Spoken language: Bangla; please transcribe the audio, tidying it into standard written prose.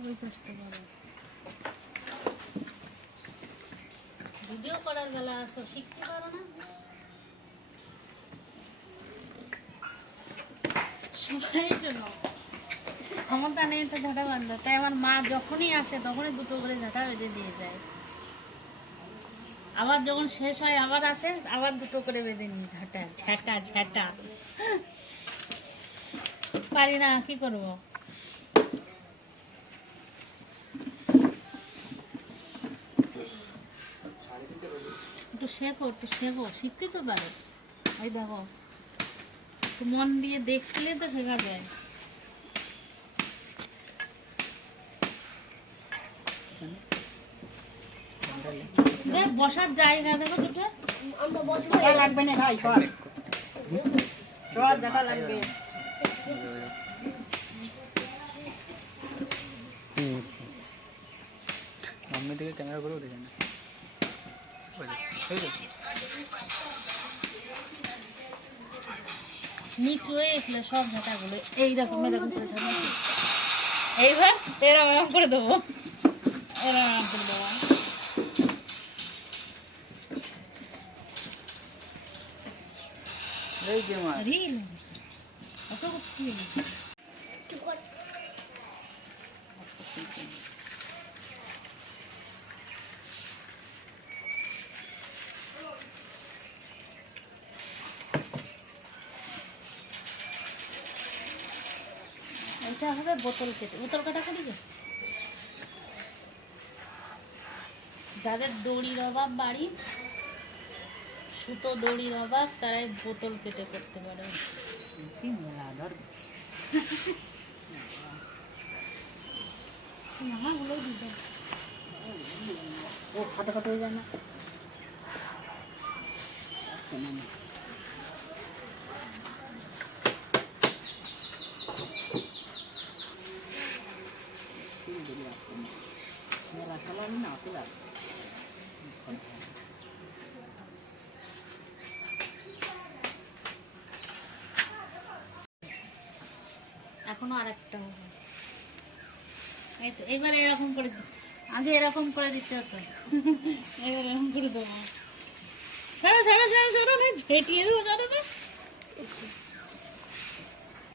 ওই কষ্ট করো ভিডিও করার বেলা তো শিখতে পারো না সবাই শোনো ক্ষমতা নেই তো ঝাঁটা বান্ধা তাই আমার মা যখনই আসে তখনই দুটো করে ঝাঁটা বেঁধে দিয়ে যায় আবার যখন শেষ হয় আবার আসে আবার দুটো করে বেঁধে নিই ঝাঁটা ঝাঁটা ঝাঁটা পারি না কি করবো একটু শেখো শিখতে তো পারো ওই দেখো একটু মন দিয়ে দেখলে তো শেখা যায় বসার জায়গা দেখো দুটো লাগবে না ভাই সব জায়গা লাগবে সামনে দিকে ক্যামেরা করেও দেখে না নিচু হয়ে গেছিল সব ঝাঁটাগুলো এইরকম এরকম করে ঝাঁটা এইবার এরকম করে দেবো এরকম করে দেবো এই যে মা রিল অত করছি এটা হবে বোতল কাটা করি যাদের দড়ির অভাব বাড়ি সুতো দড়ির অভাব তারাই বোতল কেটে করতে পারে ও খাটো হয়ে যায় না এখনো আরেকটা হবে এবার এরকম করে আগে এরকম করে দিতে হতো এবার এরকম করে দেবো সরো ঝেঁটিয়ে দেবো